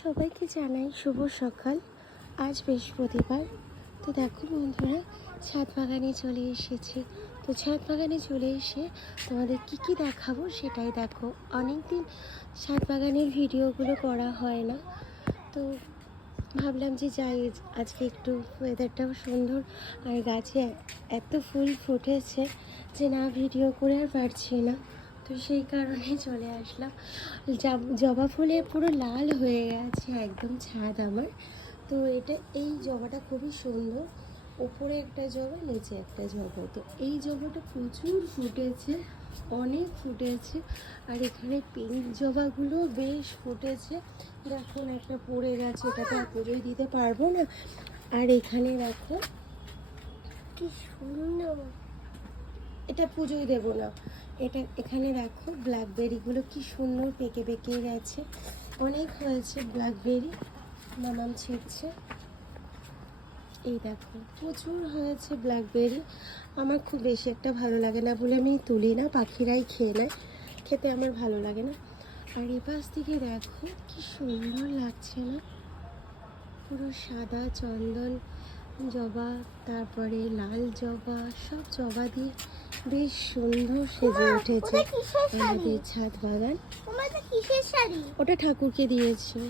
সবাইকে জানাই শুভ সকাল। আজ বৃহস্পতিবার। তো দেখো বন্ধুরা, ছাদ বাগানে চলে এসেছি। তো ছাদ বাগানে চলে এসে তোমাদের কি দেখাবো সেটাই দেখো। অনেক দিন ছাদ বাগানের ভিডিওগুলো করা হয় না, তো ভাবলাম যে যাই, আজকে একটু ওয়েদারটাও সুন্দর আর গাছে এত ফুল ফুটেছে যে না ভিডিও করে আর পারছি না। তো সেই কারণে চলে আসলাম। জবা ফুলে পুরো লাল হয়ে গেছে একদম ছাদ আমার। তো এই জবাটা খুবই সুন্দর। ওপরে একটা জবা, নিচে একটা জবা। তো এই জবাটা প্রচুর ফুটেছে, অনেক ফুটেছে। আর এখানে পিঙ্ক জবাগুলো বেশ ফুটেছে। দেখুন একটা পড়ে গেছে, এটাকে আর পুজোয় দিতে পারবো না। আর এখানে দেখো কি সুন্দর, এটা পুজোয় দেবো না। এখানে দেখো ব্ল্যাকবেরিগুলো কি সুন্দর পেকে পেকে গেছে, অনেক হয়েছে ব্ল্যাকবেরি। মামাম ছিঁড়ছে, এই দেখো প্রচুর হয়েছে ব্ল্যাকবেরি। আমার খুব বেশি একটা ভালো লাগে না বলে আমি তুলি না, পাখিরাই খেয়ে নেয়, খেতে আমার ভালো লাগে না। আর এ পাশ থেকে দেখো কি সুন্দর লাগছে না, পুরো সাদা চন্দন জবা, তারপরে লাল জবা, সব জবা দিয়ে বেশ সুন্দর সেজে উঠেছে আমাদের ছাদ বাগান। ওটা ঠাকুরকে দিয়েছে।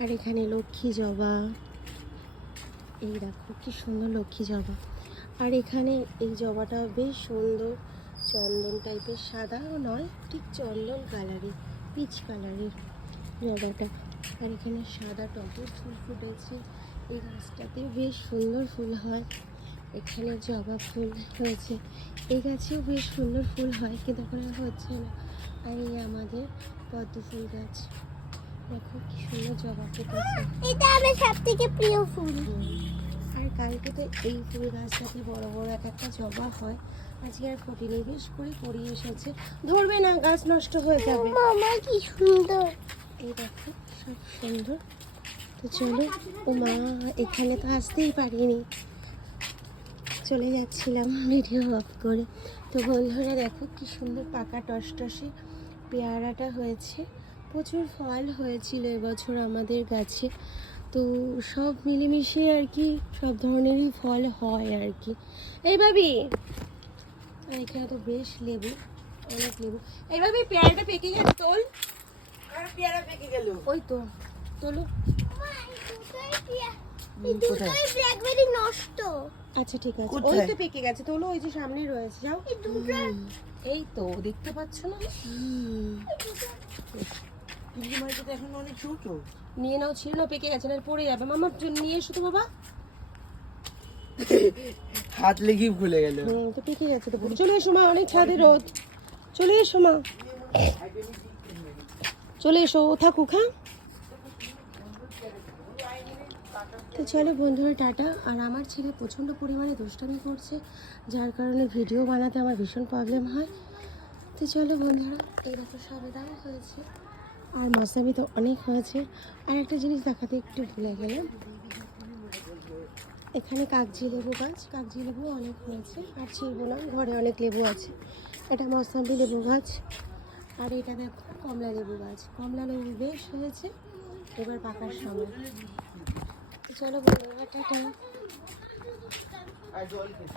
আর এখানে লক্ষ্মী জবা, এই দেখো কি সুন্দর লক্ষ্মী জবা। আর এখানে এই জবাটা বেশ সুন্দর, চন্দন টাইপের, সাদাও নয় ঠিক চন্দন কালারের, পিচ কালারের জবাটা। আর এখানে সাদা টবের ফুল ফুটেছে। এই গাছটাতে বেশ সুন্দর ফুল হয়। এখানে জবা ফুল হয়েছে, এই গাছেও বেশ সুন্দর ফুল হয়, কিন্তু এখন আর হচ্ছে না। আর এই আমাদের পদ্ম ফুল গাছ, দেখো কি সুন্দর জবা ফুটেছে, এটা আমার সবথেকে প্রিয় ফুল। আর কালকে তো এই ফুল গাছটাতে বড় বড় একটা জবা হয়, আজকে আর ফুটেনি, বেশ করে পড়িয়ে এসেছে। ধরবে না, গাছ নষ্ট হয়ে যাবে। মামা কি সুন্দর, এই দেখো সব সুন্দর। তো চলো, ও মা এখানে তো আসতেই পারিনি, চলে যাচ্ছিলাম ভিডিও অফ করে। তো বন্ধুরা দেখো কি সুন্দর পাকা টসটসে পেয়ারাটা হয়েছে। প্রচুর ফল হয়েছিল এবছর আমাদের গাছে। তো সব মিলেমিশে আর কি, সব ধরনেরই ফল হয় আর কি। এই ভাবি, আর এখানে তো বেশ লেবু, অনেক লেবু। এই ভাবি পেয়ারাটা পেকে গেছে, তোল। আর পেয়ারা পেকে গেল। ওই তো তোলো। ব্ল্যাকবেরি নষ্ট। আচ্ছা ঠিক আছে, ওই তো পেকে গেছে, তোলো, ওই যে সামনে রয়েছে, যাও। এই তো দেখতে পাচ্ছ না, কিন্তু মাইটা তো এখন অনেক ছোট। নিয়ে নাও, ছিল না, পেকে গেছে, না পড়ে যাবে। মামার জন্য নিয়ে এসো তো বাবা। হাত লেগে ভুলে গেল। তো পেকে গেছে তো, চলে এসো মা, অনেক ছাদে রোদ, চলে এসো মা, চলে এসো, ও থাকুক। হ্যাঁ তো চলো বন্ধুরা, টাটা। আর আমার ছেলে প্রচণ্ড পরিমাণে দুষ্টামি করছে, যার কারণে ভিডিও বানাতে আমার ভীষণ প্রবলেম হয়। তো চলো বন্ধুরা, এই দেখো সবেদাও হয়েছে, আর মৌসামি তো অনেক হয়েছে। আর একটা জিনিস দেখাতে একটু ভুলে গেলাম, এখানে কাগজি লেবু গাছ, কাগজি লেবু অনেক হয়েছে, আর ছিড়বো না, ঘরে অনেক লেবু আছে। এটা মৌসামি লেবু গাছ। আর এটা দেখো কমলা লেবু গাছ, কমলা লেবু বেশ হয়েছে, এবার পাকার সময়। চলো বন্ধুরা, টাটা।